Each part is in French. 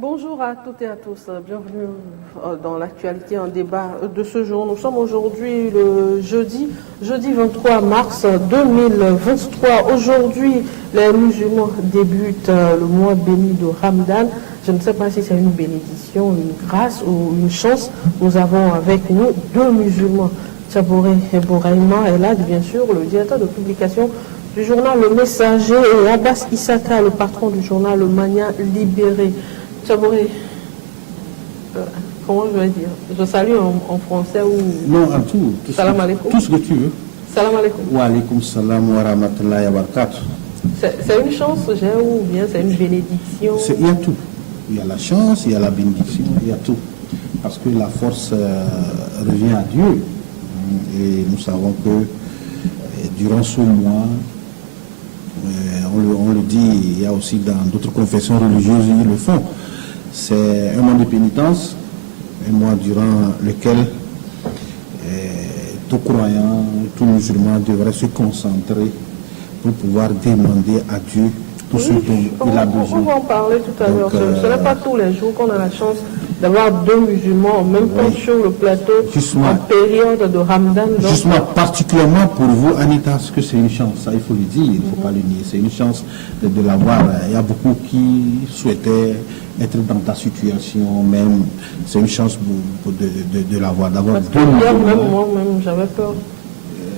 Bonjour à toutes et à tous, bienvenue dans l'actualité en débat de ce jour. Nous sommes aujourd'hui le jeudi 23 mars 2023. Aujourd'hui, les musulmans débutent le mois béni de Ramadan. Je ne sais pas si c'est une bénédiction, une grâce ou une chance. Nous avons avec nous deux musulmans. Tchabouré Bouraïma est là, bien sûr, le directeur de publication du journal Le Messager, et Abbas Issaka, le patron du journal Le Mania Libéré. Tchabouré, comment je vais dire? Je salue en français ou... Non, en tout. Salam alaikum. Tout ce que tu veux. Salam alaikum. Wa alaikum salam wa rahmatullahi wa barakatuh. C'est une chance, ou bien c'est une bénédiction? Il y a tout. Il y a la chance, il y a la bénédiction, il y a tout. Parce que la force revient à Dieu. Et nous savons que durant ce mois, on le dit, il y a aussi dans d'autres confessions religieuses, ils le font. C'est un mois de pénitence, un mois durant lequel tout croyant, tout musulman devrait se concentrer pour pouvoir demander à Dieu tout ce dont il a besoin. On va en parler tout à l'heure. Ce n'est pas tous les jours qu'on a la chance d'avoir deux musulmans en même temps sur le plateau en période de Ramadan. Justement, particulièrement pour vous, Anita, parce que c'est une chance, ça il faut le dire, il ne faut pas le nier, c'est une chance de l'avoir. Il y a beaucoup qui souhaitaient être dans ta situation, même, c'est une chance de l'avoir, d'avoir deux musulmans. Même moi-même, j'avais peur.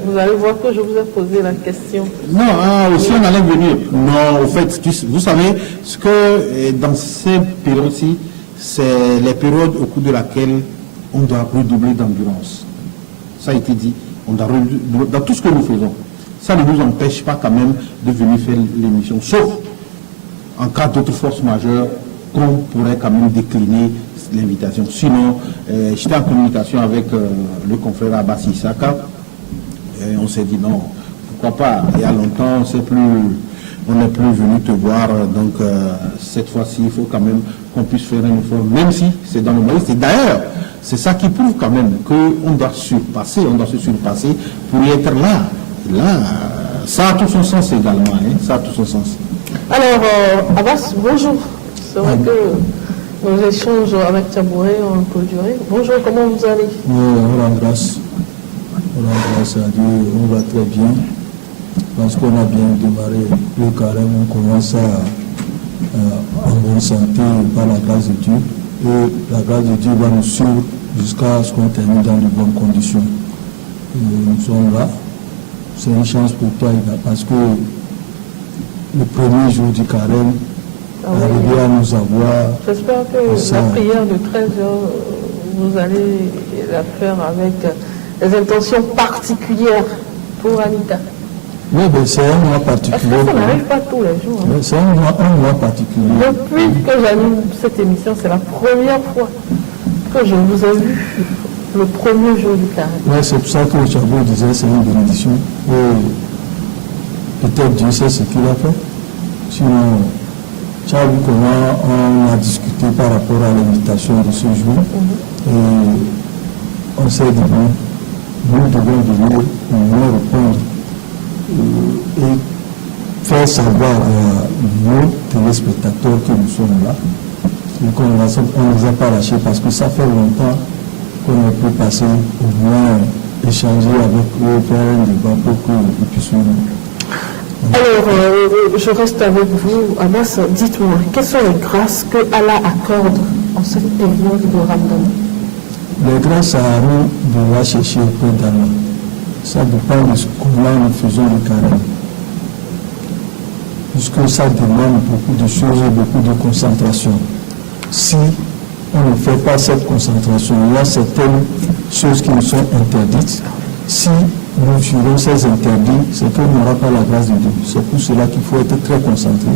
Vous allez voir que je vous ai posé la question. Non, aussi on allait venir. Non, au fait, vous savez, ce que dans ces périodes-ci, c'est les périodes au cours de laquelle on doit redoubler d'endurance. Ça a été dit, on doit redoubler dans tout ce que nous faisons. Ça ne nous empêche pas quand même de venir faire l'émission, sauf en cas d'autres forces majeures qu'on pourrait quand même décliner l'invitation. Sinon, j'étais en communication avec le confrère Abbas Issaka. Et on s'est dit non, pourquoi pas, il y a longtemps, on n'est plus venu te voir, donc cette fois-ci, il faut quand même qu'on puisse faire un effort, même si c'est dans le maïs. Et d'ailleurs, c'est ça qui prouve quand même qu'on doit se surpasser pour y être là. Là, ça a tout son sens également, ça a tout son sens. Alors, Abbas, bonjour. C'est vrai que nos échanges avec Tchabouré ont un peu duré. Bonjour, comment vous allez? Oui, on rend grâce. Grâce à Dieu, on va très bien, parce qu'on a bien démarré le carême, on commence en bonne santé par la grâce de Dieu, et la grâce de Dieu va nous suivre jusqu'à ce qu'on termine dans de bonnes conditions. Et nous sommes là, c'est une chance pour toi, parce que le premier jour du carême, arriver à nous avoir... J'espère que la prière de 13h, vous allez la faire avec... des intentions particulières pour Anita. Oui, ben c'est un mois particulier. Est-ce que ça n'arrive pas tous les jours? Oui, c'est un mois particulier. Depuis que j'anime cette émission, c'est la première fois que je vous ai vu le premier jour du carême. Oui, c'est pour ça que le Chabot disait c'est une bénédiction. Et peut-être Dieu sait ce qu'il a fait. Sinon, tu as vu comment on a discuté par rapport à l'invitation de ce jour. Et on s'est dit, nous devons venir, nous répondre et faire savoir à nos téléspectateurs que nous sommes là. Et qu'on ne les a pas lâchés parce que ça fait longtemps qu'on ne peut passer au moins échanger avec eux, faire un débat pour qu'ils puissent venir. Alors, je reste avec vous, Abbas. Dites-moi, quelles sont les grâces que Allah accorde en cette période de Ramadan? Les grâces à nous de la chercher auprès d'Allah. Ça dépend de ce comment nous faisons le carême. Puisque ça demande beaucoup de choses et beaucoup de concentration. Si on ne fait pas cette concentration, il y a certaines choses qui nous sont interdites. Si nous ferons ces interdits, c'est qu'on n'aura pas la grâce de Dieu. C'est pour cela qu'il faut être très concentré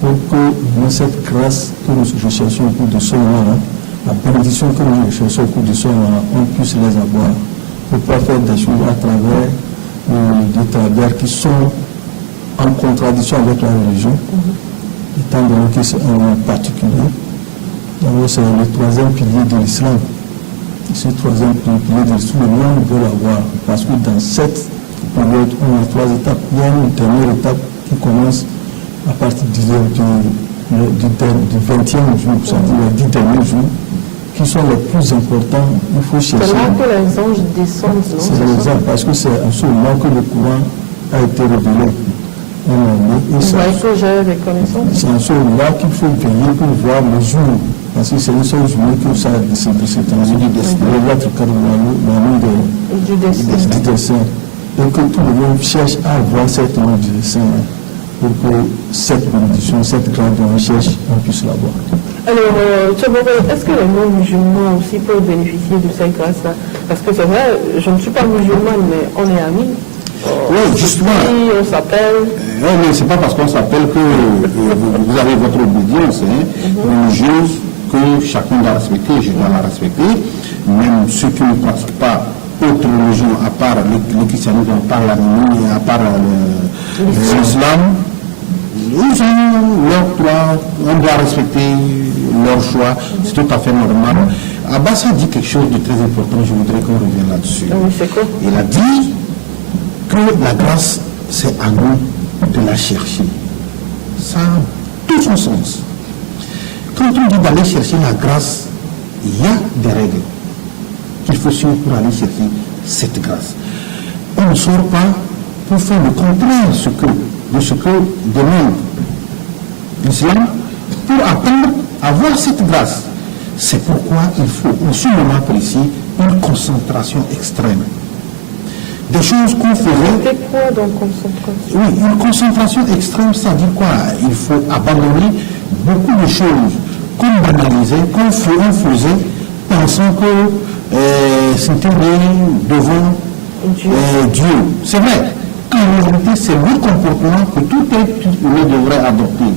pour que cette grâce que nous recherchons au cours de ce mois-là, la bénédiction que nous recherchons au cours de ce mois-là, on puisse les avoir pour pouvoir faire des choses à travers des travers qui sont en contradiction avec la religion, étant donné que c'est un mois particulier. Donc c'est le troisième pilier de l'islam. Ce troisième pilier de l'islam, on veut l'avoir parce que dans cette période, on a trois étapes. Il y a une dernière étape qui commence à partir du 20e jour, c'est-à-dire les 10 derniers jours, qui sont les plus importants. Il faut chercher. C'est là que les anges descendent, non? C'est les anges, parce que c'est en ce moment que le courant a été révélé. C'est en ce moment-là qu'il faut veiller pour voir le jour, parce que c'est le seul jour que ça a décidé de cette année, le lettre du dessin, et que tout le monde cherche à avoir cette année du dessin pour que cette bénédiction, cette grande recherche, on puisse l'avoir. Alors, est-ce que les non-musulmans aussi peuvent bénéficier de cette grâce-là? Parce que c'est vrai, je ne suis pas musulmane, mais on est amis. Oui, justement. On s'appelle. Non, mais c'est pas parce qu'on s'appelle que vous avez votre obédience religieuse que chacun doit respecter, je dois la respecter. Même ceux qui ne pratiquent pas autre religion à part le christianisme, à part l'arménie, à part l'islam, ils ont leur droit, on doit respecter leur choix, c'est tout à fait normal. Abbas a dit quelque chose de très important, je voudrais qu'on revienne là-dessus. Oui, c'est quoi? Il a dit que la grâce, c'est à nous de la chercher. Ça a tout son sens. Quand on dit d'aller chercher la grâce, il y a des règles qu'il faut suivre pour aller chercher cette grâce. On ne sort pas pour faire le contraire de ce que demande l'islam pour attendre avoir cette grâce. C'est pourquoi il faut, en ce moment précis, une concentration extrême. Des choses qu'on faisait. C'est quoi donc concentration? Oui, une concentration extrême, c'est-à-dire quoi? Il faut abandonner beaucoup de choses qu'on banalisait, qu'on faisait, pensant que c'était devant Dieu. C'est vrai. En réalité, c'est le comportement que tout être humain devrait adopter.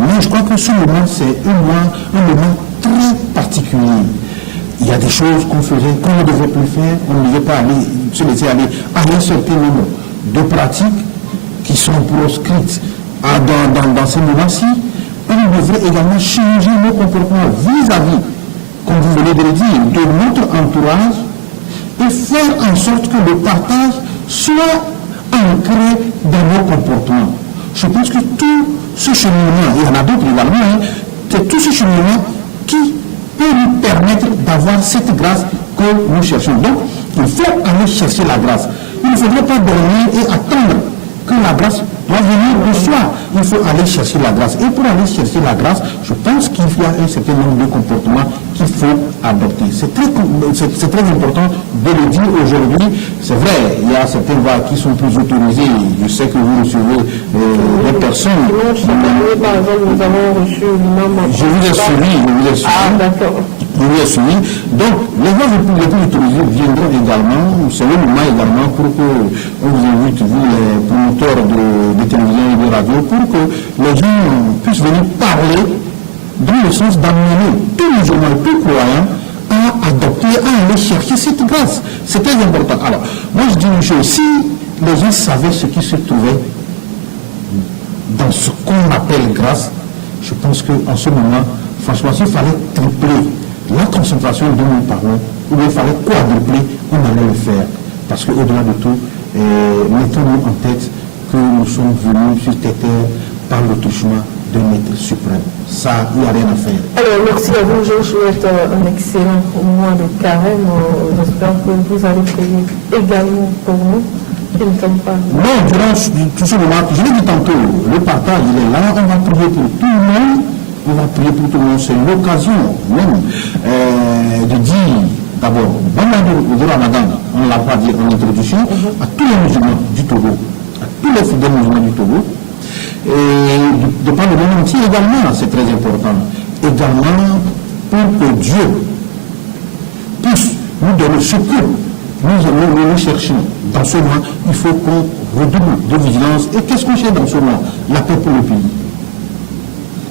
Mais je crois que ce moment, c'est un moment très particulier. Il y a des choses qu'on faisait, qu'on ne devait plus faire, on ne devait pas se laisser aller à un certain nombre de pratiques qui sont proscrites dans ces moments-ci. On devrait également changer nos comportements vis-à-vis, comme vous venez de le dire, de notre entourage et faire en sorte que le partage soit ancré dans nos comportements. Je pense que tout ce cheminement, il y en a d'autres également, c'est tout ce cheminement qui peut nous permettre d'avoir cette grâce que nous cherchons. Donc, il faut aller chercher la grâce. Il ne faudrait pas dormir et attendre que la grâce doit venir de soi. Il faut aller chercher la grâce. Et pour aller chercher la grâce, je pense qu'il y a un certain nombre de comportements qu'il faut adopter. C'est très important de le dire aujourd'hui. C'est vrai, il y a certaines voies qui sont plus autorisées. Je sais que vous recevez des personnes. Par exemple, nous avons reçu l'imam. Je vous ai suivi. Ah, d'accord. Je vous ai suivi. Donc, les voies les plus autorisées viendront également, c'est le moment également pour que on vous invite, vous, les promoteurs de télévision et de radio, pour que les gens puissent venir parler dans le sens d'amener tous les musulmans, tous croyants, à adopter, à aller chercher cette grâce. C'est très important. Alors, moi je dis une chose, si les gens savaient ce qui se trouvait dans ce qu'on appelle grâce, je pense qu'en ce moment, franchement, s'il fallait tripler la concentration dont nous parlons, ou bien il fallait quadrupler, on allait le faire. Parce qu'au-delà de tout, mettons-nous en tête que nous sommes venus sur cette terre par le touchement de Maître suprême. Ça, il n'y a rien à faire. Alors, merci à vous. Je vous souhaite un excellent mois de carême. J'espère que vous allez prier également pour nous qui ne sommes pas. Non, durant tout ce moment, je l'ai dit tantôt, le partage, il est là, on va prier pour tout le monde. On va prier pour tout le monde. C'est l'occasion même de dire d'abord, bon année de Ramadan, on l'a pas dit en introduction, à tous les musulmans du Togo, à tous les fidèles musulmans du Togo, et de par le monde entier également, c'est très important. Également, pour que Dieu puisse nous donner ce que nous cherchons. Dans ce mois, il faut qu'on redouble de vigilance. Et qu'est-ce qu'on cherche dans ce mois? La paix pour le pays.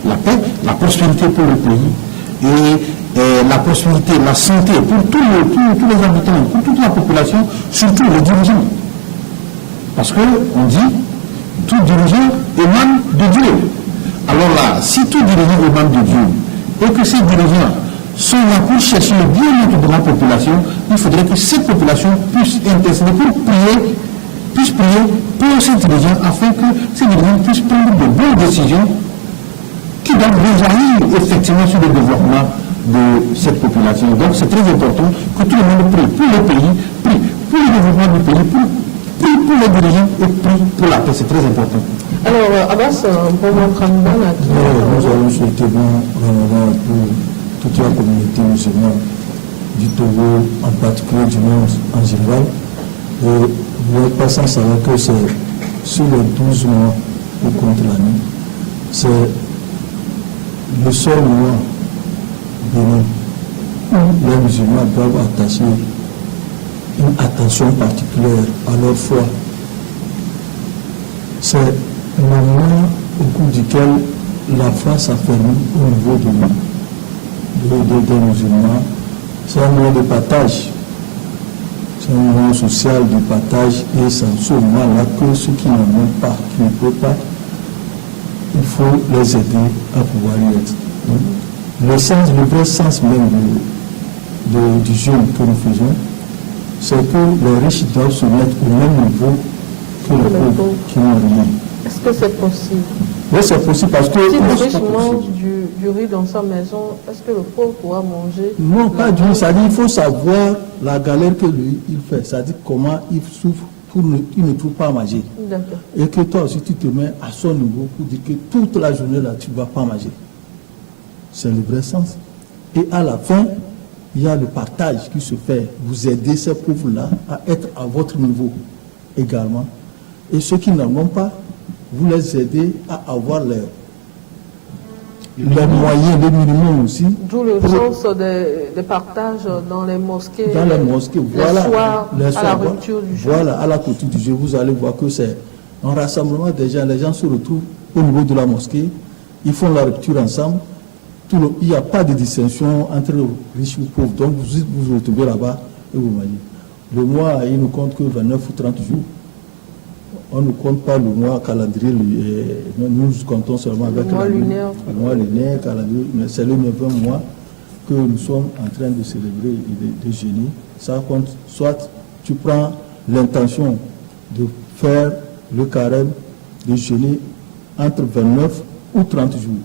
La paix, la prospérité pour le pays et la prospérité, la santé pour tous les habitants, pour toute la population, surtout les dirigeants. Parce qu'on dit, tout dirigeant émane de Dieu. Alors là, si tout dirigeant émane de Dieu et que ces dirigeants sont là pour chercher le bien-être de la population, il faudrait que cette population puisse intercéder puisse prier pour ces dirigeants afin que ces dirigeants puissent prendre de bonnes décisions qui doivent rejaillir effectivement sur le développement de cette population. Donc c'est très important que tout le monde prie pour le pays, prie pour le développement du pays, prie pour les dirigeants et prie pour la paix. C'est très important. Alors, Abbas, bon Ramadan à qui Nous allons souhaiter bon Ramadan pour toute la communauté musulmane du Togo, en particulier du monde en général. Et vous n'êtes pas sans savoir que c'est sur les 12 mois au compte de l'année, c'est le seul mois béni où les musulmans doivent attacher une attention particulière à leur foi. C'est le moment au cours duquel la foi s'affermit au niveau des musulmans. C'est un moment de partage. C'est un moment social de partage et c'est en ce moment-là que ceux qui n'en ont pas, qui ne peuvent pas, il faut les aider à pouvoir y être. Donc, le vrai sens même du jeûne que nous faisons, c'est que les riches doivent se mettre au même niveau que les pauvres qui n'ont rien. Est-ce que c'est possible? Oui, c'est possible parce que... Si le riche mange du riz dans sa maison, est-ce que le pauvre pourra manger? Non, pas du riz. Ça dit qu'il faut savoir la galère que lui, il fait. Ça dit comment il souffre pour qu'il ne trouve pas à manger. D'accord. Et que toi aussi, tu te mets à son niveau pour dire que toute la journée, là, tu ne vas pas manger. C'est le vrai sens. Et à la fin, il y a le partage qui se fait. Vous aidez ces pauvres-là à être à votre niveau également. Et ceux qui n'en ont pas, vous les aidez à avoir les moyens, les minimums aussi. D'où le sens des partages dans les mosquées. Dans les mosquées, voilà. Les soirs, à la rupture du jeûne. Voilà, à la clôture du jeûne, vous allez voir que c'est un rassemblement des gens. Les gens se retrouvent au niveau de la mosquée, ils font la rupture ensemble. Il n'y a pas de distinction entre riches ou pauvres. Donc vous vous retrouvez là-bas et vous mangez. Le mois, il ne compte que 29 ou 30 jours. On ne compte pas le mois calendrier, nous comptons seulement avec le mois lunaire. Le mois lunaire, calendrier, mais c'est le 9e mois que nous sommes en train de célébrer et de jeûner. Ça compte, soit tu prends l'intention de faire le carême, de jeûner entre 29 ou 30 jours.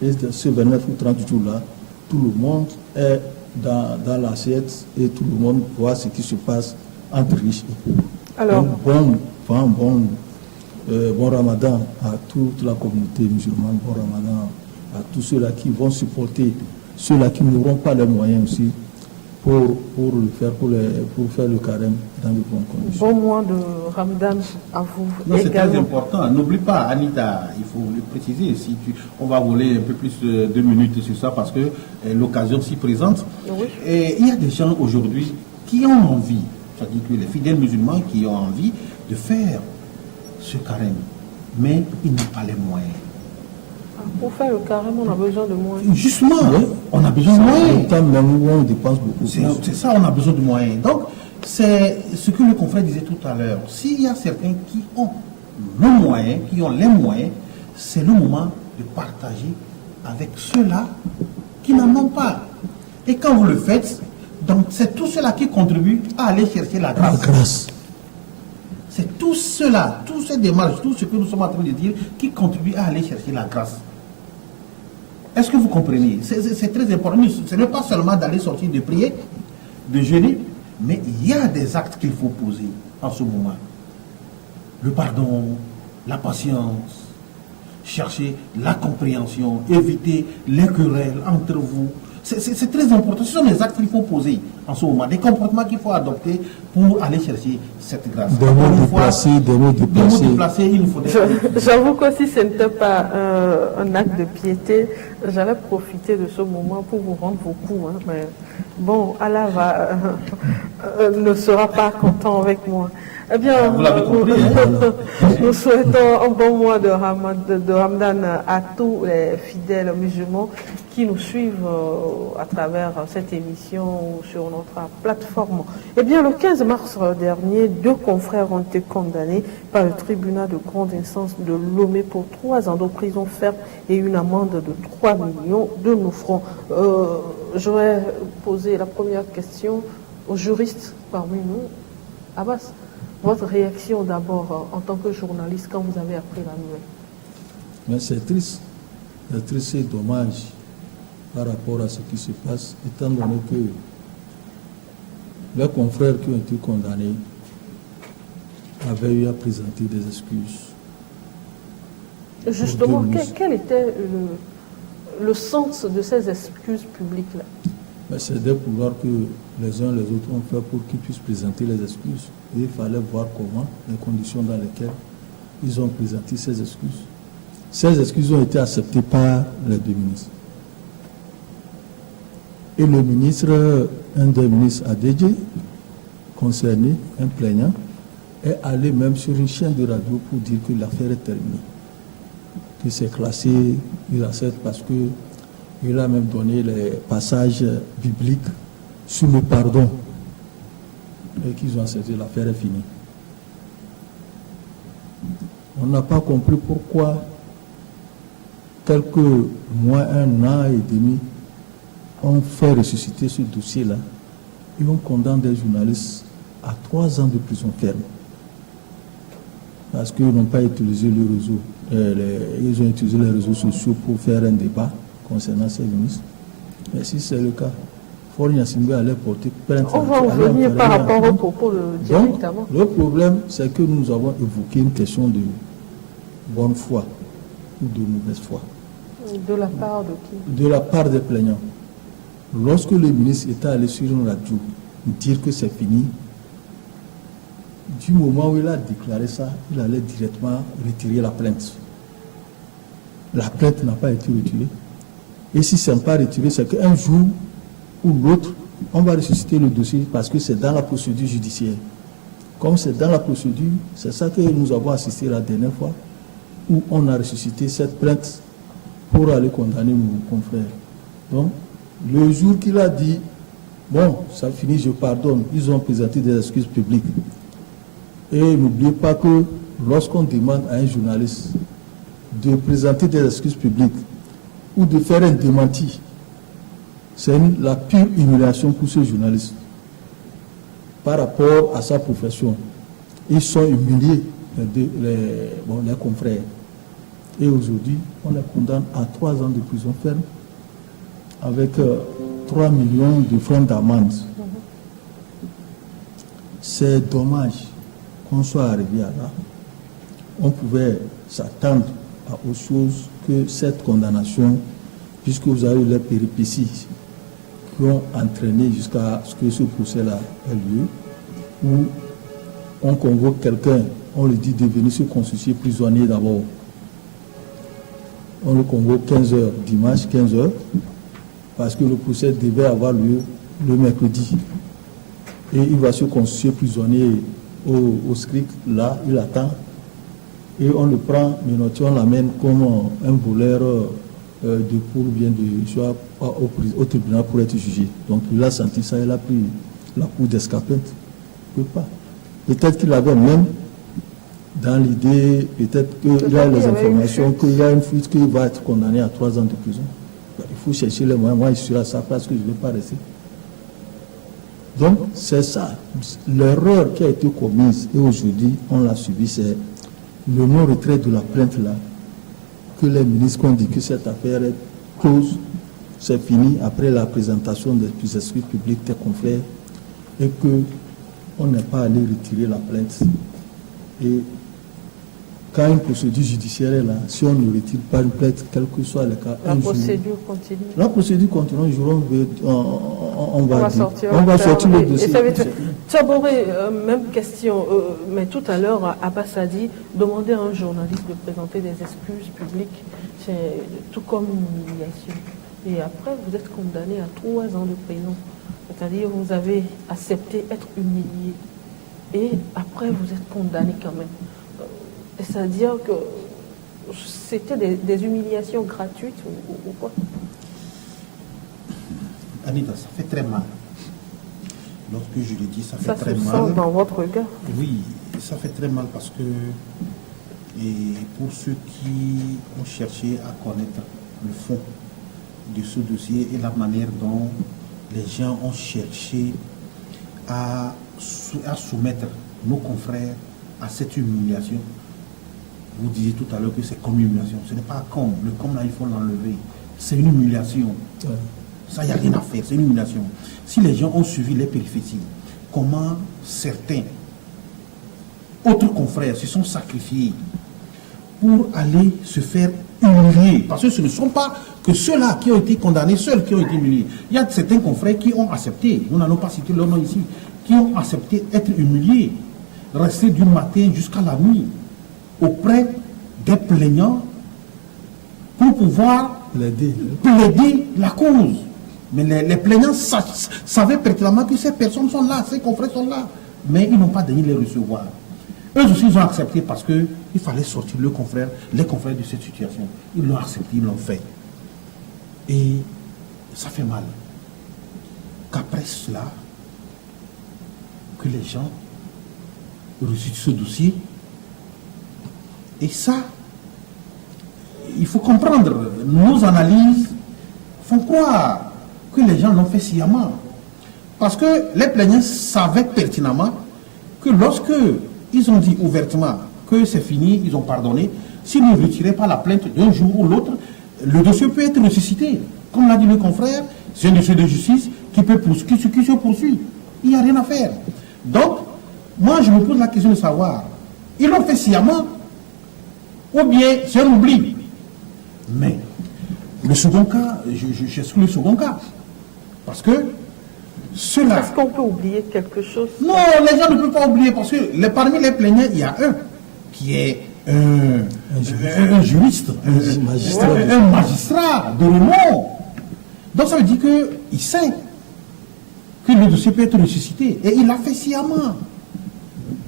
Et ce 29 ou 30 jours-là, tout le monde est dans l'assiette et tout le monde voit ce qui se passe entre riches et pauvres. Alors, bon Ramadan à toute la communauté musulmane, bon Ramadan à tous ceux-là qui vont supporter, ceux-là qui n'auront pas les moyens aussi pour le faire, pour faire le carême dans de bonnes conditions. Bon mois de Ramadan à vous. Non, c'est très important. N'oublie pas, Anita, il faut le préciser. On va voler un peu plus de 2 minutes sur ça parce que l'occasion s'y présente. Oui. Et il y a des gens aujourd'hui qui ont envie, c'est-à-dire que les fidèles musulmans qui ont envie de faire ce carême, mais ils n'ont pas les moyens. Pour faire le carême, on a besoin de moyens. Justement, on a besoin de moyens. Même où on dépense beaucoup. C'est ça, on a besoin de moyens. Donc, c'est ce que le confrère disait tout à l'heure. S'il y a certains qui ont nos moyens, qui ont les moyens, c'est le moment de partager avec ceux-là qui n'en ont pas. Et quand vous le faites, donc c'est tout cela qui contribue à aller chercher la grâce. C'est tout cela, toutes ces démarches, tout ce que nous sommes en train de dire, qui contribue à aller chercher la grâce. Est-ce que vous comprenez? C'est très important. Ce n'est pas seulement d'aller sortir de prier, de jeûner, mais il y a des actes qu'il faut poser en ce moment. Le pardon, la patience, chercher la compréhension, éviter les querelles entre vous. C'est très important. Ce sont des actes qu'il faut poser en ce moment, des comportements qu'il faut adopter pour aller chercher cette grâce. Des mots déplacés. Il nous faut des J'avoue que si ce n'était pas un acte de piété, j'allais profiter de ce moment pour vous rendre vos coups. Hein, mais bon, Allah ne sera pas content avec moi. Eh bien, vous l'avez compris, nous souhaitons un bon mois de Ramadan à tous les fidèles musulmans qui nous suivent à travers cette émission ou sur notre plateforme. Eh bien, le 15 mars dernier, 2 confrères ont été condamnés par le tribunal de grande instance de Lomé pour 3 ans de prison ferme et une amende de 3 millions de nos francs. J'aurais posé la première question aux juristes parmi nous. Abbas, votre réaction d'abord en tant que journaliste quand vous avez appris la nouvelle? Mais c'est triste. d'être si dommage par rapport à ce qui se passe, étant donné que les confrères qui ont été condamnés avaient eu à présenter des excuses. Justement, quel était le sens de ces excuses publiques-là? C'est de pouvoir que les uns et les autres ont fait pour qu'ils puissent présenter les excuses. Et il fallait voir comment, les conditions dans lesquelles ils ont présenté ces excuses. Ces excuses ont été acceptées par les deux ministres. Et le ministre, un des ministres ADJ, concerné, un plaignant, est allé même sur une chaîne de radio pour dire que l'affaire est terminée. Que c'est classé, il accepte parce qu'il a même donné les passages bibliques sur le pardon. Et qu'ils ont accepté, l'affaire est finie. On n'a pas compris pourquoi, quelques mois, un an et demi, on fait ressusciter ce dossier-là et on condamne des journalistes à 3 ans de prison ferme. Parce qu'ils n'ont pas utilisé le réseau. Ils ont utilisé les réseaux sociaux pour faire un débat concernant ces ministres. Mais si c'est le cas, Faure Gnassingbé allait porter plainte. On va revenir par rapport au propos directement. Le problème, c'est que nous avons évoqué une question de bonne foi ou de mauvaise foi. De la part de qui? De la part des plaignants. Lorsque le ministre était allé sur une radio dire que c'est fini, du moment où il a déclaré ça, il allait directement retirer la plainte. La plainte n'a pas été retirée. Et si ce n'est pas retiré, c'est qu'un jour ou l'autre, on va ressusciter le dossier parce que c'est dans la procédure judiciaire. Comme c'est dans la procédure, c'est ça que nous avons assisté la dernière fois, où on a ressuscité cette plainte pour aller condamner nos confrères. Donc, le jour qu'il a dit, bon, ça finit, je pardonne, ils ont présenté des excuses publiques. Et n'oubliez pas que lorsqu'on demande à un journaliste de présenter des excuses publiques ou de faire un démenti, c'est la pure humiliation pour ce journaliste par rapport à sa profession. Ils sont humiliés, les confrères. Et aujourd'hui, on les condamne à 3 ans de prison ferme avec 3 millions de francs d'amende. C'est dommage qu'on soit arrivé à là. On pouvait s'attendre à autre chose que cette condamnation, puisque vous avez eu les péripéties qui ont entraîné jusqu'à ce que ce procès-là ait lieu, où on convoque quelqu'un, on lui dit de venir se constituer prisonnier d'abord. On le convoque 15 heures, dimanche 15 heures, parce que le procès devait avoir lieu le mercredi. Et il va se constituer prisonnier au SCRIC, là, il attend. Et on le prend, mais on l'amène comme un voleur de cour bien de soit au tribunal pour être jugé. Donc il a senti ça, il a pris la cour d'escapade. Il ne peut pas. Peut-être qu'il avait même dans l'idée, peut-être qu'il a les informations, qu'il y a une fuite, qu'il va être condamné à 3 ans de prison. Il faut chercher les moyens. Moi, je suis à sa place que je ne vais pas rester. Donc, c'est ça. L'erreur qui a été commise, et aujourd'hui, on l'a subi, c'est le non-retrait de la plainte là, que les ministres ont dit que cette affaire est close, c'est fini après la présentation des excuses publiques des confrères, et qu'on n'est pas allé retirer la plainte. Et quand une procédure judiciaire est là, si on ne retire pas une plainte, quel que soit le cas, la procédure continue. La procédure continue, un jour on va sortir le dossier. Tchaboré, même question, mais tout à l'heure, Abbas a dit, demander à un journaliste de présenter des excuses publiques, c'est tout comme une humiliation. Et après, vous êtes condamné à 3 ans de prison. C'est-à-dire, vous avez accepté être humilié. Et après, vous êtes condamné quand même. C'est-à-dire que c'était des humiliations gratuites ou quoi? Anita, ça fait très mal. Lorsque je le dis, ça fait très mal. Ça se sent dans votre regard. Oui, ça fait très mal parce que, et pour ceux qui ont cherché à connaître le fond de ce dossier et la manière dont les gens ont cherché à soumettre nos confrères à cette humiliation, vous disiez tout à l'heure que c'est comme une humiliation. Ce n'est pas comme. Le comme là, il faut l'enlever. C'est une humiliation. Ça, il n'y a rien à faire. C'est une humiliation. Si les gens ont suivi les périphéties, comment certains autres confrères se sont sacrifiés pour aller se faire humilier. Parce que ce ne sont pas que ceux-là qui ont été condamnés, seuls qui ont été humiliés. Il y a certains confrères qui ont accepté, nous n'allons pas citer leur nom ici, qui ont accepté être humiliés, rester du matin jusqu'à la nuit auprès des plaignants pour pouvoir plaider la cause. Mais les plaignants savaient pertinemment que ces personnes sont là, ces confrères sont là, mais ils n'ont pas daigné les recevoir. Eux aussi, ils ont accepté parce qu'il fallait sortir les confrères de cette situation. Ils l'ont accepté, ils l'ont fait. Et ça fait mal qu'après cela, que les gens reçuent ce dossier. Et ça, il faut comprendre, nos analyses font croire que les gens l'ont fait sciemment. Parce que les plaignants savaient pertinemment que lorsque ils ont dit ouvertement que c'est fini, ils ont pardonné, s'ils ne retiraient pas la plainte d'un jour ou l'autre, le dossier peut être ressuscité. Comme l'a dit le confrère, c'est un dossier de justice qui se poursuit. Il n'y a rien à faire. Donc, moi je me pose la question de savoir, ils l'ont fait sciemment ou bien c'est un oubli. Mais le second cas, j'exclus le second cas. Parce que cela... Est-ce qu'on peut oublier quelque chose? Non, les gens ne peuvent pas oublier parce que parmi les plaignants, il y a un qui est un juriste, un magistrat de renom. Donc ça veut dire qu'il sait que le dossier peut être ressuscité. Et il l'a fait sciemment.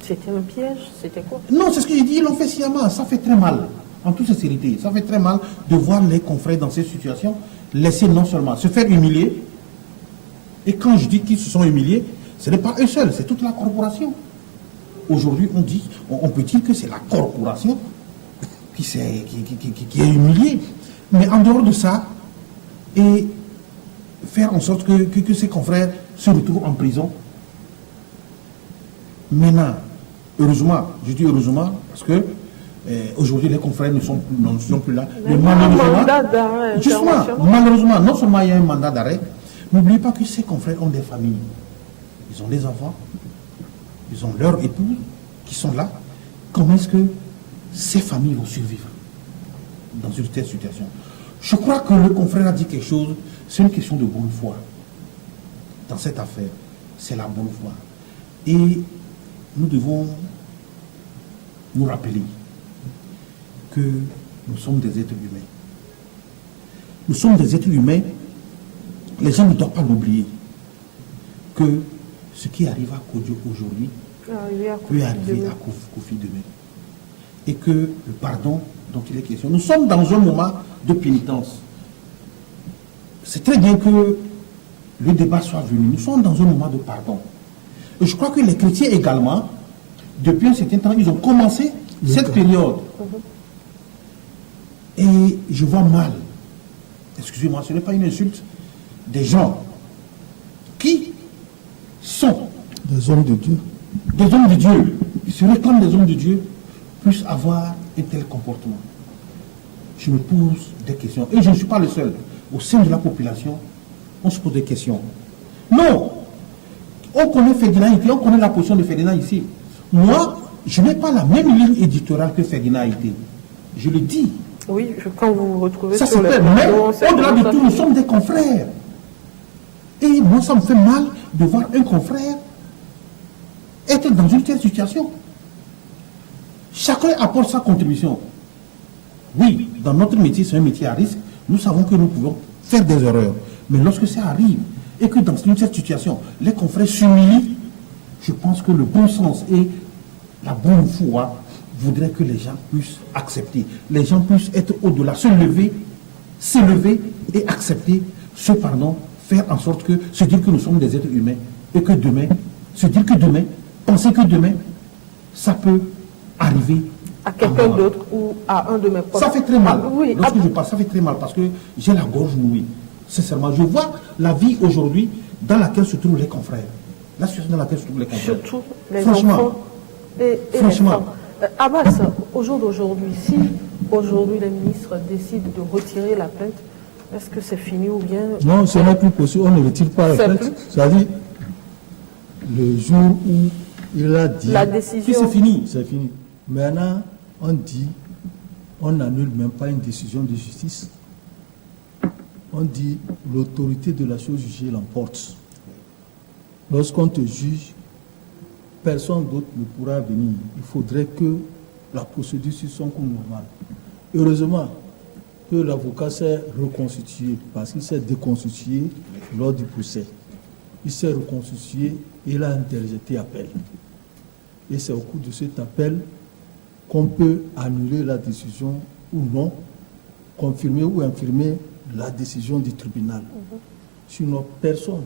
C'était un piège? C'était quoi? Non, c'est ce que j'ai dit, ils l'ont fait sciemment. Ça fait très mal. En toute sincérité, ça fait très mal de voir les confrères dans cette situation laisser non seulement se faire humilier, et quand je dis qu'ils se sont humiliés, ce n'est pas eux seuls, c'est toute la corporation. Aujourd'hui, on peut dire que c'est la corporation qui est humiliée. Mais en dehors de ça, et faire en sorte que ces confrères se retrouvent en prison. Maintenant, heureusement, je dis heureusement, parce que aujourd'hui les confrères ne sont plus là. Mais mandat d'arrêt. Justement, malheureusement, non seulement il y a un mandat d'arrêt, n'oubliez pas que ces confrères ont des familles. Ils ont des enfants, ils ont leurs épouses qui sont là. Comment est-ce que ces familles vont survivre dans une telle situation? Je crois que le confrère a dit quelque chose, c'est une question de bonne foi. Dans cette affaire, c'est la bonne foi. Et nous devons nous rappeler que nous sommes des êtres humains. Nous sommes des êtres humains. Les gens ne doivent pas l'oublier. Que ce qui arrive à Kodio aujourd'hui peut arriver à Kofi demain. Et que le pardon dont il est question. Nous sommes dans un moment de pénitence. C'est très bien que le débat soit venu. Nous sommes dans un moment de pardon. Et je crois que les chrétiens également, depuis un certain temps, ils ont commencé cette période. Et je vois mal, excusez-moi, ce n'est pas une insulte, des gens qui sont des hommes de Dieu. Des hommes de Dieu, qui se réclament des hommes de Dieu, puissent avoir un tel comportement. Je me pose des questions. Et je ne suis pas le seul. Au sein de la population, on se pose des questions. Non! On connaît Ferdinand Ité, on connaît la position de Ferdinand ici. Moi, je n'ai pas la même ligne éditoriale que Ferdinand Ité. Je le dis. Oui, quand vous vous retrouvez ça sur les mais au-delà de tout, nous sommes des confrères. Et moi, ça me fait mal de voir un confrère être dans une telle situation. Chacun apporte sa contribution. Oui, dans notre métier, c'est un métier à risque. Nous savons que nous pouvons faire des erreurs. Mais lorsque ça arrive, et que dans une telle situation, les confrères s'humilient, je pense que le bon sens et la bonne foi voudraient que les gens puissent accepter. Les gens puissent être au-delà, s'élever et accepter ce pardon, faire en sorte que, se dire que nous sommes des êtres humains, et que demain, se dire que demain, penser que demain, ça peut arriver à quelqu'un d'autre ou à un de mes proches. Ça fait très mal. Oui, lorsque je parle, ça fait très mal parce que j'ai la gorge nouée. Sincèrement, je vois la vie aujourd'hui dans laquelle se trouvent les confrères. La situation dans laquelle se trouvent les confrères. Surtout les enfants et les femmes. Abbas, au jour d'aujourd'hui, si aujourd'hui les ministres décident de retirer la plainte, est-ce que c'est fini ou bien... Non, ce n'est plus possible, on ne retire pas la C'est plainte. plus. C'est-à-dire, le jour où il a dit... La Puis décision... c'est fini. C'est fini. Maintenant, on dit, on n'annule même pas une décision de justice. On dit, l'autorité de la chose jugée l'emporte. Lorsqu'on te juge, personne d'autre ne pourra venir. Il faudrait que la procédure suive son cours normal. Heureusement que l'avocat s'est reconstitué, parce qu'il s'est déconstitué lors du procès. Il s'est reconstitué et il a interjeté appel. Et c'est au cours de cet appel qu'on peut annuler la décision ou non, confirmer ou infirmer la décision du tribunal. Sinon, personne.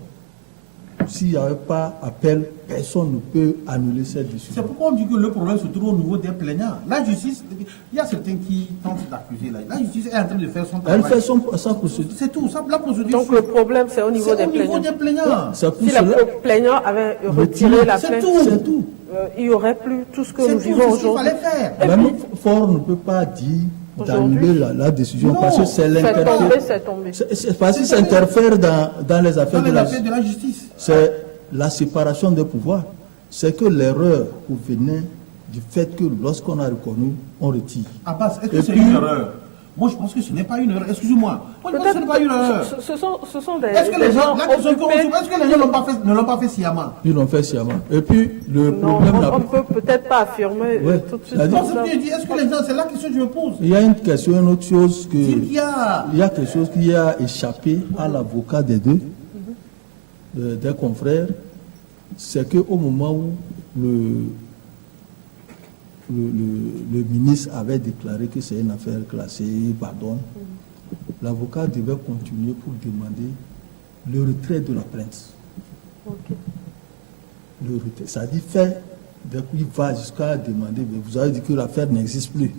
S'il n'y avait pas appel, personne ne peut annuler cette décision. C'est pourquoi on dit que le problème se trouve au niveau des plaignants. La justice, il y a certains qui tentent d'accuser. La justice est en train de faire son travail. Elle fait sa procédure. C'est tout. La procédure. Donc le problème, c'est au niveau des plaignants. C'est pour Si cela. le plaignant avait retiré la C'est plainte, tout. C'est tout. il n'y aurait plus tout ce que C'est nous tout vivons ce qu'il aujourd'hui. fallait faire. Même Fort ne peut pas dire d'annuler la décision Non, parce que c'est l'interfère. C'est tombé. C'est parce que ça interfère dans les affaires Dans de les la affaires de la justice. C'est la séparation des pouvoirs. C'est que l'erreur venait du fait que lorsqu'on a reconnu, on retire. Abbas, est-ce Et que c'est puis- une erreur? Moi, je pense que ce n'est pas une erreur. Excusez-moi. Moi, je pense que ce n'est pas une erreur. Ce sont des, Est-ce que des les gens gens, la question qu'on occupés. se pose, est-ce que les gens ne l'ont pas fait sciemment? Ils l'ont fait sciemment. Et puis, le Non, problème... on ne peut peut-être pas affirmer Ouais, tout de suite. c'est-à-dire- comme Non, ça. c'est ce que je dis. Est-ce que les gens, c'est la question que je me pose. Il y a une question, une autre chose que... Il y a. Il y a quelque chose qui a échappé à l'avocat des deux, des confrères, c'est qu'au moment où le ministre avait déclaré que c'est une affaire classée, pardon, l'avocat devait continuer pour demander le retrait de la plainte. Ok. Le retrait, ça dit fait, il va jusqu'à demander, mais vous avez dit que l'affaire n'existe plus.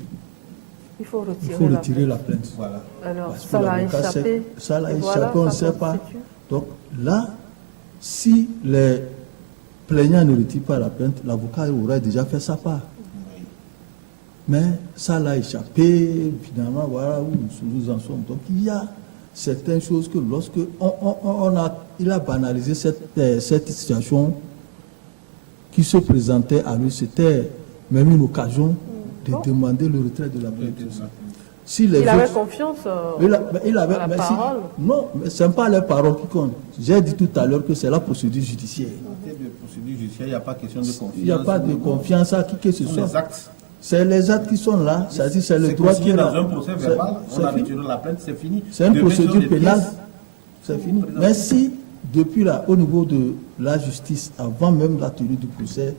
Il faut Il retirer, faut la retirer la plainte. Voilà. plainte. Alors, Parce que ça l'a l'avocat échappé. ça l'a Et échappé, voilà, on ne ça sait pas. constitue. Donc là, si les plaignants ne retirent pas la plainte, l'avocat aurait déjà fait sa part. Mais ça l'a échappé, finalement, voilà où nous en sommes. Donc il y a certaines choses que lorsque il a banalisé cette situation qui se présentait à lui, c'était même une occasion de demander le retrait de la plainte. Si les Il avait autres- confiance il avait, à la mais si- parole. non, mais ce n'est pas les paroles qui comptent. J'ai dit tout à l'heure que c'est la procédure judiciaire. En termes de procédure judiciaire, il n'y a pas question de confiance. Il n'y a pas de confiance à qui que ce Ce sont soit. les actes. C'est les actes qui sont là, c'est-à-dire c'est le C'est droit qui consigné est dans là. un procès C'est- verbal, c'est on a fini. retiré la plainte, c'est fini. C'est une Demain, sur procédure des pénale. pièces, C'est fini. Mais si, depuis là, au niveau de la justice, avant même la tenue du procès,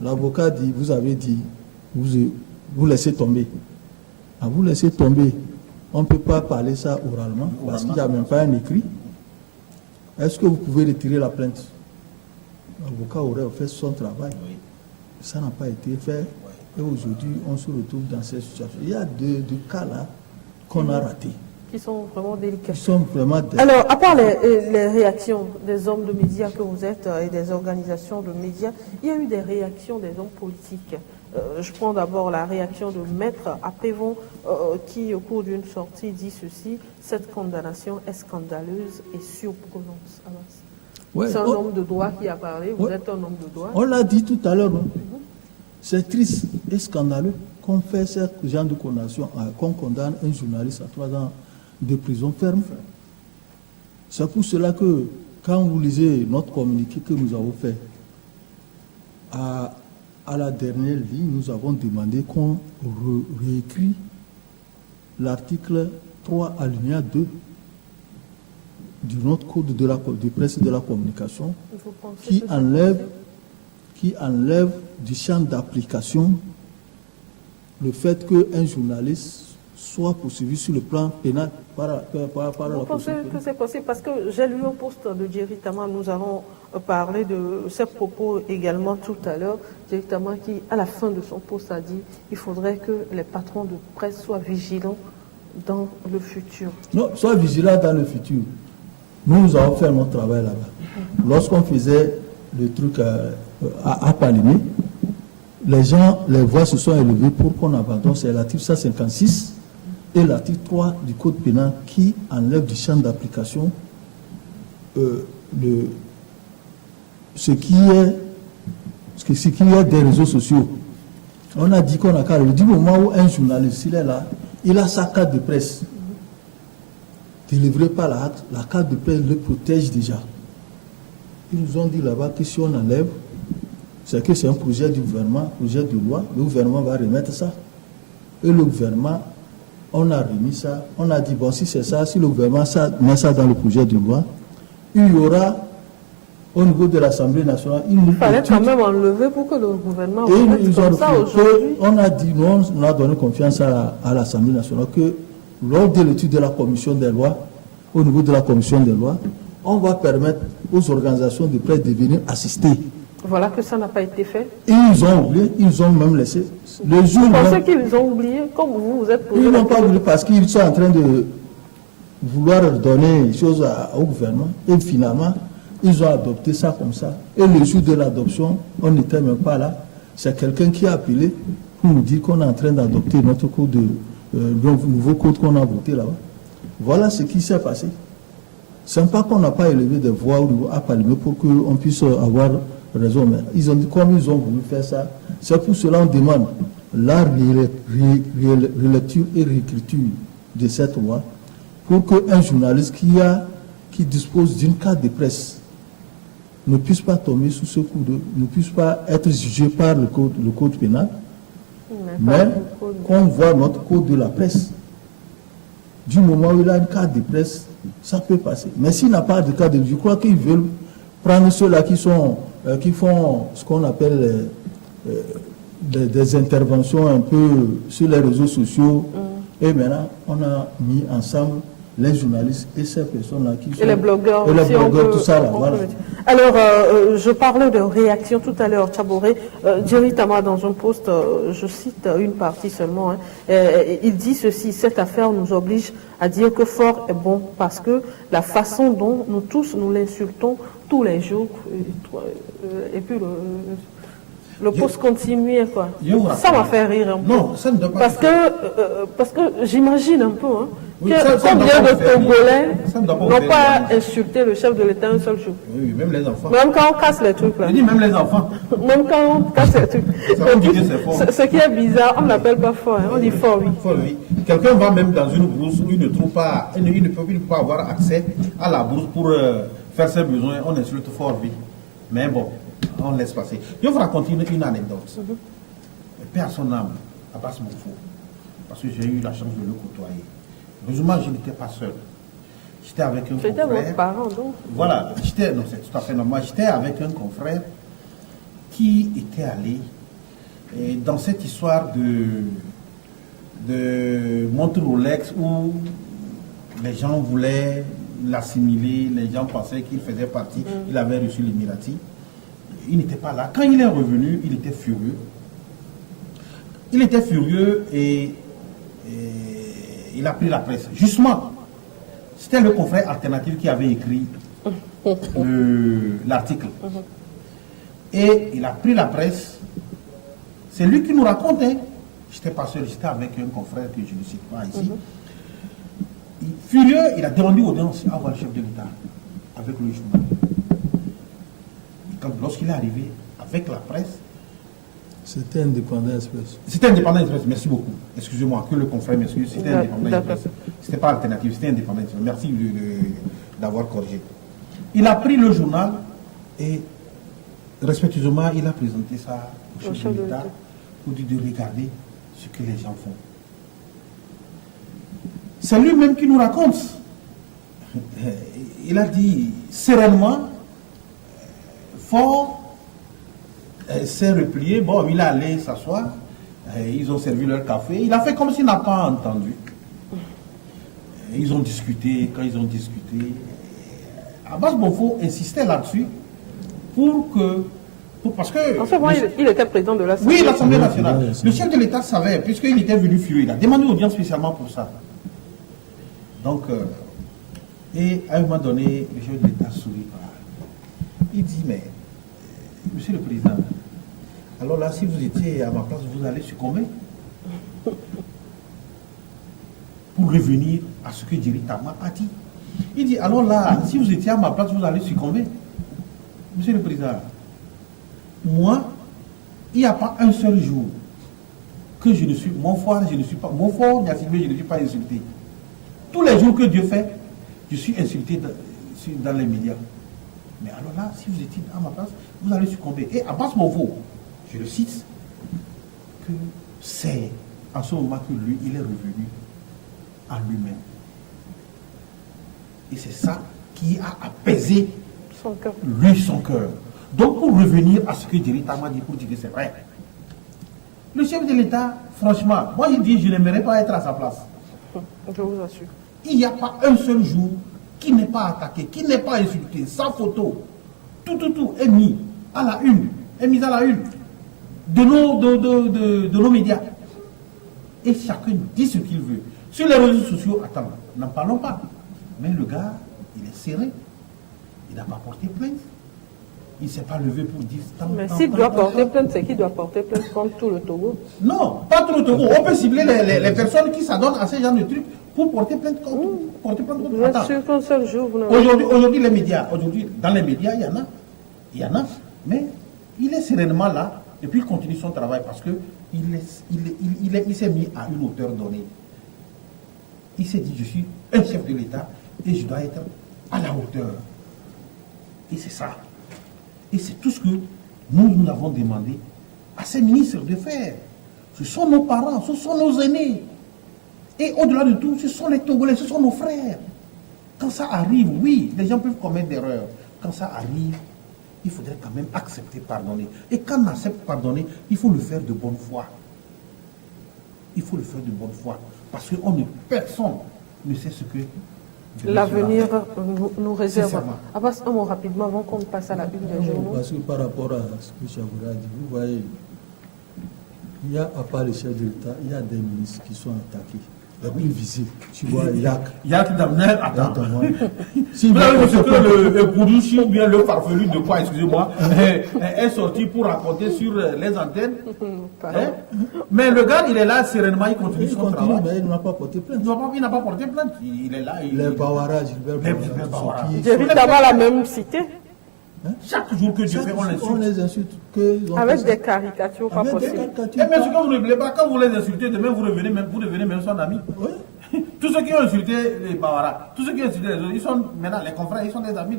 l'avocat dit, vous avez dit, vous laissez tomber. Ah, vous laissez tomber. On ne peut pas parler ça oralement, parce qu'il n'y a même pas un écrit. Est-ce que vous pouvez retirer la plainte? L'avocat aurait fait son travail. Ça n'a pas été fait. Et aujourd'hui, on se retrouve dans cette situation. Il y a deux cas là qu'on a ratés. qui sont vraiment délicats. Ils sont vraiment des... Alors, à part les réactions des hommes de médias que vous êtes et des organisations de médias, il y a eu des réactions des hommes politiques. Je prends d'abord la réaction de Maître Apévon qui, au cours d'une sortie, dit ceci: cette condamnation est scandaleuse et surprenante. Alors, Ouais, c'est un on- homme de droit qui a parlé, vous Ouais. êtes un homme de droit. On l'a dit tout à l'heure, non? C'est triste et scandaleux qu'on fait ce genre de condamnation, qu'on condamne un journaliste à 3 ans de prison ferme. C'est pour cela que, quand vous lisez notre communiqué que nous avons fait, à la dernière ligne, nous avons demandé qu'on réécrit l'article 3 alinéa 2 du notre code de presse et de la communication, Vous pensez qui que c'est enlève du champ d'application le fait qu'un journaliste soit poursuivi sur le plan pénal par la Vous procédure pensez pénale. que c'est possible? Parce que j'ai lu un post de Jerry Tama, nous allons parler de ses propos également tout à l'heure. Jerry Tama qui, à la fin de son post, a dit qu'il faudrait que les patrons de presse soient vigilants dans le futur. Non, sois vigilant dans le futur. Nous avons fait notre travail là-bas. Lorsqu'on faisait le truc à Palimé, les voix se sont élevées pour qu'on abandonne. C'est l'article 156 et l'article 3 du Code pénal qui enlève du champ d'application ce qui est des réseaux sociaux. On a dit qu'on a carrément, du moment où un journaliste, il est là, il a sa carte de presse délivrée par la carte de presse le protège déjà. Ils nous ont dit là-bas que si on enlève, c'est que c'est un projet du gouvernement, projet de loi, le gouvernement va remettre ça. Et le gouvernement, on a remis ça, on a dit, bon, si c'est ça, si le gouvernement met ça dans le projet de loi, il y aura, au niveau de l'Assemblée nationale, il fallait quand même enlever pour que le gouvernement remette comme ça aujourd'hui. On a dit, nous, on a donné confiance à l'Assemblée nationale que lors de l'étude de la commission des lois, au niveau de la commission des lois, on va permettre aux organisations de presse de venir assister. Voilà que ça n'a pas été fait. Et ils ont oublié, ils ont même laissé. Le jour vous pensez qu'ils ont oublié, comme vous êtes posé? Ils n'ont pas oublié parce qu'ils sont en train de vouloir donner des choses au gouvernement. Et finalement, ils ont adopté ça comme ça. Et le jour de l'adoption, on n'était même pas là. C'est quelqu'un qui a appelé pour nous dire qu'on est en train d'adopter notre code, le nouveau code qu'on a voté là-bas. Voilà ce qui s'est passé. C'est pas qu'on n'a pas élevé des voix à Parlement pour qu'on puisse avoir raison. Mais ils ont dit, comme ils ont voulu faire ça, c'est pour cela qu'on demande la relecture et réécriture de cette loi pour qu'un journaliste qui dispose d'une carte de presse ne puisse pas tomber sous ce coup ne puisse pas être jugé par le code pénal, mais qu'on voit notre code de la presse. Du moment où il a une carte de presse, ça peut passer. Mais s'il n'a pas de carte de presse, je crois qu'ils veulent prendre ceux-là qui font ce qu'on appelle des interventions un peu sur les réseaux sociaux. Et maintenant, on a mis ensemble les journalistes et ces personnes-là qui sont... Et les blogueurs. Et les blogueurs, tout ça là, voilà. Alors, je parlais de réaction tout à l'heure, Tchaboré. Jerry Tama, dans un post, je cite une partie seulement, il dit ceci: cette affaire nous oblige à dire que Faure est bon parce que la façon dont nous tous nous l'insultons tous les jours, et puis le post continuait, quoi. Ça m'a fait rire un peu. Non, ça ne doit pas parce que j'imagine un peu, hein, oui, combien de Togolais n'ont pas insulté le chef de l'État un seul jour. Oui, même les enfants. Même quand on casse les trucs là. Je dis même les enfants. Même quand on casse les trucs. Ce qui est bizarre, on ne l'appelle pas fort, hein, on dit fort, oui. Fort, oui. Quelqu'un va même dans une brousse où il ne trouve pas, il ne peut pas avoir accès à la brousse pour faire ses besoins, on insulte fort, oui. Mais bon, on laisse passer. Je vais vous raconter une anecdote. Père à son âme, Abbas Moufou, parce que j'ai eu la chance de le côtoyer. Heureusement, je n'étais pas seul. J'étais avec un confrère. C'était votre parent, donc? Voilà, non, c'est tout à fait normal. J'étais avec un confrère qui était allé dans cette histoire de montre Rolex où les gens voulaient l'assimiler, les gens pensaient qu'il faisait partie, il avait reçu l'Émirati. Il n'était pas là. Quand il est revenu, il était furieux. Il était furieux et il a pris la presse. Justement, c'était le confrère alternatif qui avait écrit l'article. Et il a pris la presse. C'est lui qui nous raconte. Hein. Je n'étais pas seul, j'étais avec un confrère que je ne cite pas ici. Furieux, il a demandé audience à voir le chef de l'État avec le journal. Lorsqu'il est arrivé avec la presse, c'était Indépendant Express. C'était Indépendant Express, merci beaucoup. Excusez-moi, que le confrère m'excuse, c'était Indépendant Express. C'était pas alternative, c'était Indépendant Express. Merci d'avoir corrigé. Il a pris le journal et respectueusement, il a présenté ça au chef de l'État pour lui de regarder ce que les gens font. C'est lui-même qui nous raconte. Il a dit sereinement, Faure s'est replié, bon, il est allé s'asseoir, ils ont servi leur café, il a fait comme s'il n'a pas entendu. Ils ont discuté, quand ils ont discuté, Abbas Moufou insistait là-dessus parce que... En ce moment, il était président de l'Assemblée. Oui, l'Assemblée nationale. Le chef de l'État savait, puisqu'il était venu furieux, il a demandé audience spécialement pour ça. Donc, et à un moment donné, le chef de l'État sourit. Il dit, mais, monsieur le président, alors là, si vous étiez à ma place, vous allez succomber. Pour revenir à ce que Jerry Tama a dit. Il dit, alors là, si vous étiez à ma place, vous allez succomber. Monsieur le Président, moi, il n'y a pas un seul jour que je ne suis, mon fort, je ne suis pas, mon fort, je ne suis pas insulté. Tous les jours que Dieu fait, je suis insulté dans les médias. Mais alors là, si vous étiez à ma place, vous allez succomber. Et Abbas Mavoh, je le cite, que c'est en ce moment que lui, il est revenu à lui-même. Et c'est ça qui a apaisé son cœur. Donc pour revenir à ce que Jerry Tama dit, pour dire que c'est vrai, le chef de l'État, franchement, moi il dit, je n'aimerais pas être à sa place. Je vous assure. Il n'y a pas un seul jour qui n'est pas attaqué, qui n'est pas insulté, sa photo, tout est mis à la une, de nos médias. Et chacun dit ce qu'il veut. Sur les réseaux sociaux, attends, n'en parlons pas. Mais le gars, il est serré. Il n'a pas porté plainte. Il ne s'est pas levé pour dire... Mais s'il doit porter plainte, c'est qu'il doit porter plainte contre tout le Togo. Non, pas tout le Togo. On peut cibler les personnes qui s'adonnent à ce genre de trucs pour porter plainte contre... Vous êtes sûr qu'un seul jour, vous n'avez... Aujourd'hui, les médias, dans les médias, il y en a. Mais il est sereinement là, et puis il continue son travail parce qu'il s'est mis à une hauteur donnée. Il s'est dit, je suis un chef de l'État et je dois être à la hauteur. Et c'est ça. Et c'est tout ce que nous avons demandé à ces ministres de faire. Ce sont nos parents, ce sont nos aînés. Et au-delà de tout, ce sont les Togolais, ce sont nos frères. Quand ça arrive, oui, les gens peuvent commettre des erreurs. Quand ça arrive, il faudrait quand même accepter pardonner. Et quand on accepte pardonner, il faut le faire de bonne foi. Il faut le faire de bonne foi. Parce que personne ne sait ce que l'avenir nous réserve. Abbas, un mot rapidement avant qu'on passe à la une des journaux. Parce que par rapport à ce que Chaboura dit, vous voyez, il y a, à part les chefs de l'État, il y a des ministres qui sont attaqués. Les plus visibles, tu vois, Yak Damner, attends. Si vous avez vu ce que le Kourouchi ou bien le farfelu de quoi, excusez-moi, est sorti pour raconter sur les antennes. Mais le gars, il est là sereinement, il continue son travail. Mais il n'a pas porté plainte. Il n'a pas porté plainte. Il est là. Les Bawara, Gilbert Bawara. Jerry Tama l'a même cité. Chaque jour que Dieu fait, on les insulte. Avec des caricatures pas possibles. Mais ce que vous ne voulez pas, quand vous les insultez, demain vous devenez même son ami. Oui. Tous ceux qui ont insulté les Bawara, tous ceux qui ont insulté les autres, ils sont maintenant les confrères, ils sont des amis.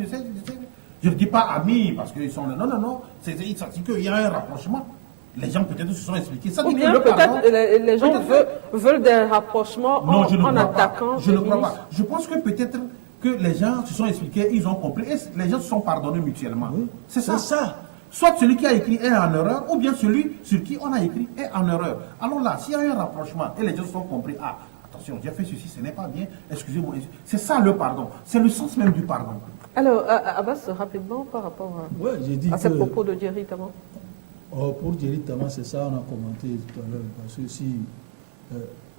Je ne dis pas amis parce qu'ils sont... Non. C'est qu'il y a un rapprochement. Les gens peut-être se sont expliqués. Ça Ou bien peut-être les gens veulent des rapprochements en attaquant. Je ne crois pas. Je pense que peut-être que les gens se sont expliqués, ils ont compris, et les gens se sont pardonnés mutuellement. Oui. C'est ça. Soit celui qui a écrit est en erreur, ou bien celui sur qui on a écrit est en erreur. Alors là, s'il y a un rapprochement, et les gens se sont compris, attention, j'ai fait ceci, ce n'est pas bien, excusez-moi. C'est ça le pardon. C'est le sens même du pardon. Alors, Abbas, rapidement, par rapport à ces propos de Jerry Tama. Pour Jerry Tama, c'est ça, on a commenté tout à l'heure, parce que si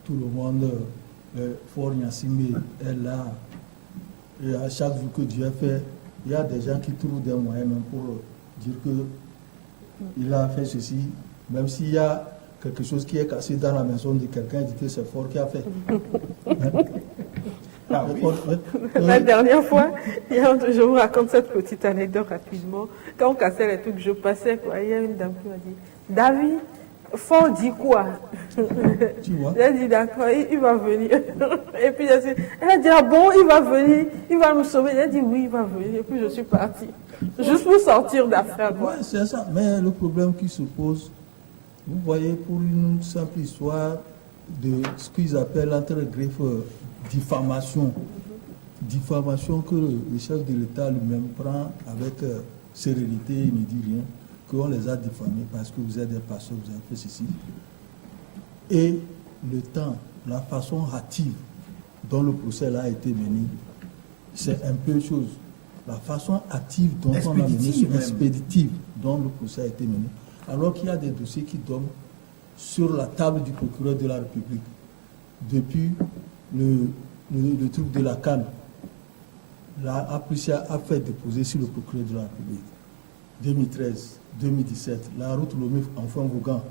tout le monde, Fort Nyasimbe est là, et à chaque jour que Dieu fait, il y a des gens qui trouvent des moyens même pour dire qu'il a fait ceci, même s'il y a quelque chose qui est cassé dans la maison de quelqu'un, il dit que c'est Fort qui a fait. La dernière fois, je vous raconte cette petite anecdote rapidement. Quand on cassait les trucs, je passais, il y a une dame qui m'a dit, David, Fort dit quoi? Tu vois? J'ai dit d'accord, il va venir. Et puis elle a dit, ah bon, il va venir, il va nous sauver. Elle a dit oui, il va venir. Et puis je suis partie. Juste pour sortir d'affaire. Oui, c'est ça. Mais le problème qui se pose, vous voyez, pour une simple histoire de ce qu'ils appellent entre griffes diffamation. Diffamation que le chef de l'État lui-même prend avec sérénité, il ne dit rien. On les a diffamés parce que vous êtes des pasteurs, vous avez fait ceci. Et le temps, la façon hâtive dont le procès a été mené, c'est un peu chose. La façon hâtive dont on a mené, expéditive dont le procès a été mené, alors qu'il y a des dossiers qui tombent sur la table du procureur de la République. Depuis le truc de la Cannes, la Apricia a fait déposer sur le procureur de la République. 2013. 2017, la route Lomé enfin Vougan.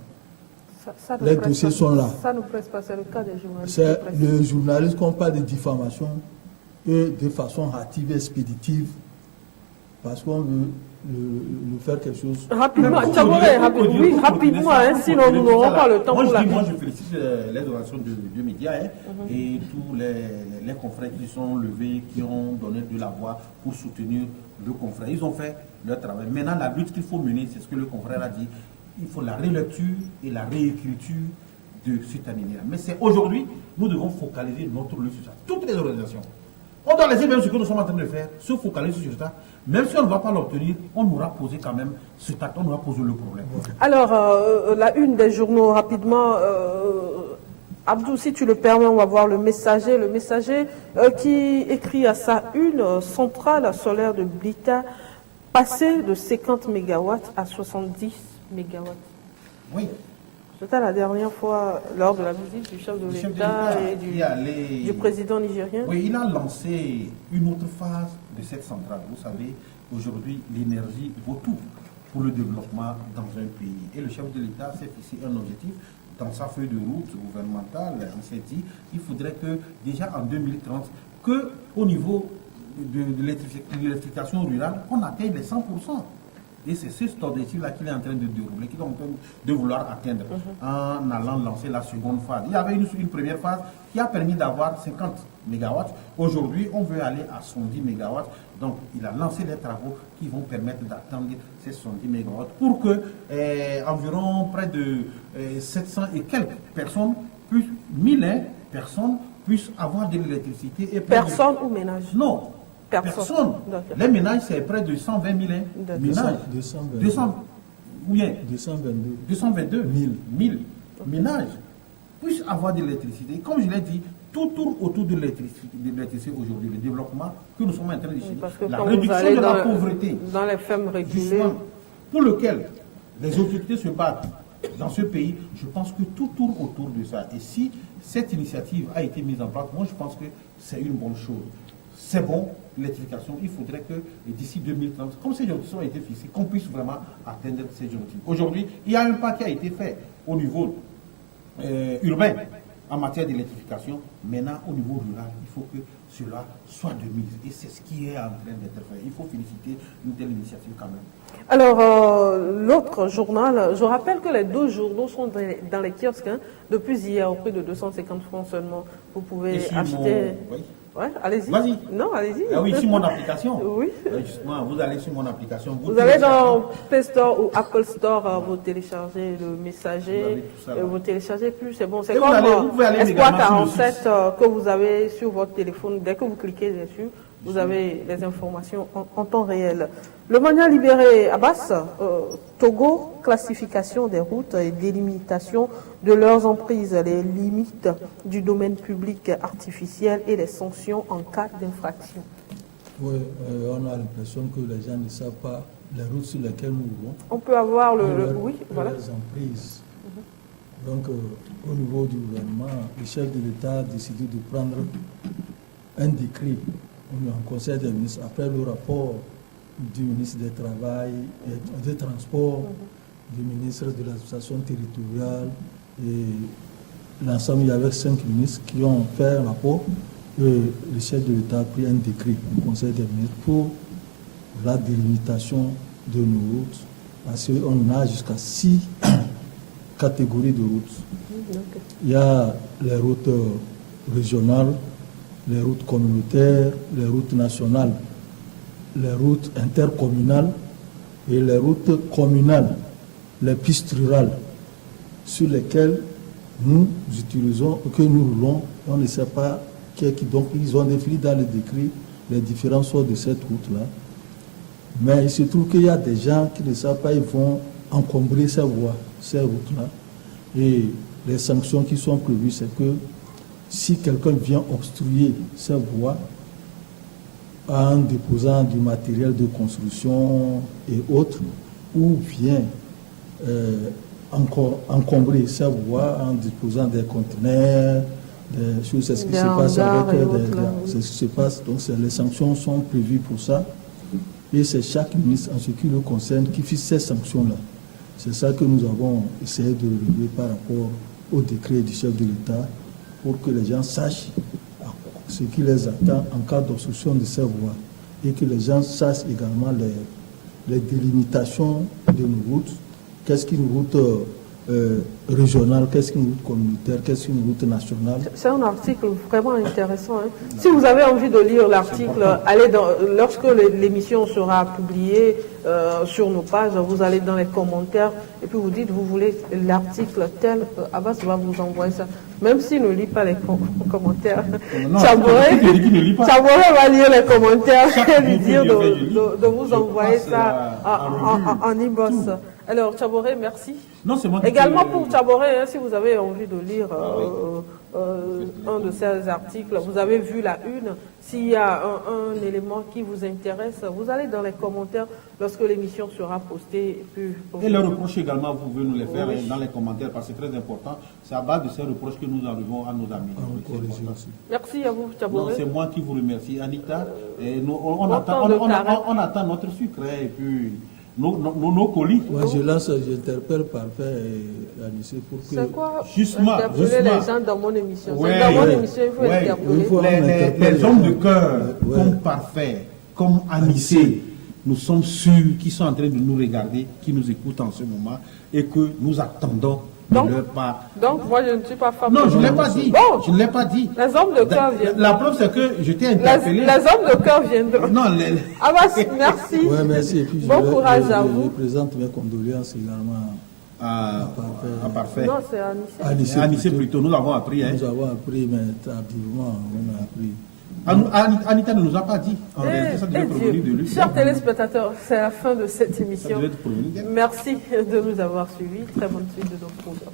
Ça nous Les presse dossiers pas. sont là. Ça nous presse pas, c'est le cas des journalistes. C'est qui pressent. le journaliste qu'on parle de diffamation et de façon hâtive et expéditive parce qu'on veut le faire quelque chose. Rapidement, Tchabouré, oui, rapidement, hein, sinon nous n'aurons pas le temps pour la. Moi, je félicite les organisations de médias et tous les confrères qui sont levés, qui ont donné de la voix pour soutenir le confrère. Ils ont fait leur travail. Maintenant, la lutte qu'il faut mener, c'est ce que le confrère a dit. Il faut la relecture et la réécriture de cet alinéa. Mais c'est aujourd'hui, nous devons focaliser notre lutte sur ça. Toutes les organisations. On doit laisser même ce que nous sommes en train de faire, se focaliser sur ça. Même si on ne va pas l'obtenir, on aura posé quand même cet acte, on aura posé le problème. Alors, la une des journaux, rapidement. Abdou, si tu le permets, on va voir le Messager. Le Messager qui écrit à sa une, centrale solaire de Blita, passée de 50 MW à 70 MW. Oui. C'était la dernière fois lors de la visite du chef de l'État et du président nigérien. Oui, il a lancé une autre phase de cette centrale. Vous savez, aujourd'hui, l'énergie vaut tout pour le développement dans un pays. Et le chef de l'État s'est fixé un objectif dans sa feuille de route gouvernementale. Il s'est dit qu'il faudrait que, déjà en 2030, qu'au niveau de l'électrification rurale, on atteigne les 100%. Et c'est ce objectif-là qu'il est en train de dérouler, qu'il est en train de vouloir atteindre en allant lancer la seconde phase. Il y avait une première phase qui a permis d'avoir 50 MW. Aujourd'hui, on veut aller à 110 MW. Donc, il a lancé les travaux qui vont permettre d'atteindre ces 110 MW pour que environ près de 700 et quelques personnes, plus 1000 personnes, puissent avoir de l'électricité. Personnes ou ménages? Non. Personne. Les ménages, c'est près de 120 000 ménages. 222 000 ménages puissent avoir de l'électricité. Comme je l'ai dit, tout tourne autour de l'électricité aujourd'hui. Le développement que nous sommes en train de chercher, la réduction de la pauvreté, dans les fermes régulées, pour lequel les autorités se battent dans ce pays, je pense que tout tourne autour de ça. Et si cette initiative a été mise en place, moi je pense que c'est une bonne chose. C'est bon, l'électrification, il faudrait que d'ici 2030, comme ces objectifs ont été fixés, qu'on puisse vraiment atteindre ces objectifs. Aujourd'hui, il y a un pas qui a été fait au niveau urbain en matière d'électrification. Maintenant, au niveau rural, il faut que cela soit de mise. Et c'est ce qui est en train d'être fait. Il faut féliciter une telle initiative quand même. Alors, l'autre journal, je rappelle que les deux journaux sont dans les kiosques depuis hier au prix de 250 francs seulement. Vous pouvez acheter... Oui. Ouais, allez-y. Vas-y. Non, allez-y. Ah oui, sur mon application. Oui. Justement, vous allez sur mon application. Vous allez dans Play Store ou Apple Store, vous téléchargez le Messager, vous téléchargez plus, c'est bon. C'est comme Espoir 47 que vous avez sur votre téléphone. Dès que vous cliquez dessus, vous avez les informations en temps réel. Le Mania libéré, Abbas, Togo, classification des routes et délimitation de leurs emprises, les limites du domaine public artificiel et les sanctions en cas d'infraction. Oui, on a l'impression que les gens ne savent pas les routes sur lesquelles nous roulons. On peut avoir oui, voilà. Les emprises. Donc, au niveau du gouvernement, le chef de l'État a décidé de prendre un décret en Conseil des ministres, après le rapport du ministre du Travail, des Transports, du ministre de l'Administration territoriale et l'ensemble, il y avait 5 ministres qui ont fait un rapport. Le chef de l'État a pris un décret au Conseil des ministres pour la délimitation de nos routes, parce qu'on a jusqu'à 6 catégories de routes. Il y a les routes régionales, les routes communautaires, les routes nationales, les routes intercommunales et les routes communales, les pistes rurales sur lesquelles nous utilisons, que nous roulons, on ne sait pas qui. Donc ils ont défini dans le décret les différentes sortes de cette route-là. Mais il se trouve qu'il y a des gens qui ne savent pas, ils vont encombrer ces voies, ces routes-là. Et les sanctions qui sont prévues, c'est que si quelqu'un vient obstruer ces voies en déposant du matériel de construction et autres, ou vient encombrer ces voies en déposant des conteneurs, des choses, c'est ce qui se passe avec c'est ce qui se passe. Donc les sanctions sont prévues pour ça. Et c'est chaque ministre, en ce qui le concerne, qui fixe ces sanctions-là. C'est ça que nous avons essayé de relever par rapport au décret du chef de l'État, pour que les gens sachent ce qui les attend en cas d'obstruction de ces voies. Et que les gens sachent également les délimitations de nos routes. Qu'est-ce qu'une route régionale, qu'est-ce qu'une route communautaire, qu'est-ce qu'une route nationale. C'est un article vraiment intéressant. Hein. Si vous avez envie de lire l'article, lorsque l'émission sera publiée sur nos pages, vous allez dans les commentaires et puis vous dites vous voulez l'article tel, Abbas va vous envoyer ça. Même s'il ne lit pas les commentaires, Chaboré va lire les commentaires et lui dire de vous envoyer ça en inbox. Alors, Chaboré, merci. Non, c'est moi également pour Chaboré, hein, si vous avez envie de lire un de ces articles, vous avez vu la une, s'il y a un élément qui vous intéresse, vous allez dans les commentaires lorsque l'émission sera postée. Et les reproches également, vous pouvez nous les faire dans les commentaires, parce que c'est très important. C'est à base de ces reproches que nous arrivons à nos amis. Merci à vous, Chaboré. C'est moi qui vous remercie, Anita. Et nous, on attend notre sucre, et puis nos colis. Ouais, j'interpelle parfait Anissé pour que... C'est quoi justement, interpeller les gens dans mon émission? Dans mon émission, il faut interpeller. Les hommes de cœur, comme Parfait, comme Anissé, nous sommes sûrs qu'ils sont en train de nous regarder, qui nous écoutent en ce moment, et que nous attendons de leur part. Donc, moi, je ne suis pas femme. Non, je ne l'ai pas dit. Bon, je ne l'ai pas dit. Les hommes de cœur viendront. La preuve, c'est que je t'ai interpellé. Les hommes de cœur viendront. Non, merci. Oui, merci. Et puis, bon courage à vous. Je présente mes condoléances également à Parfait. Non, c'est Anissé. Anissé plutôt. Nous avons appris. Nous avons appris, mais tardivement, on a appris. Anita ne nous a pas dit. En réalité, ça devait provenir de lui. Chers téléspectateurs, c'est la fin de cette émission. Merci de nous avoir suivis. Très bonne suite de nos programmes.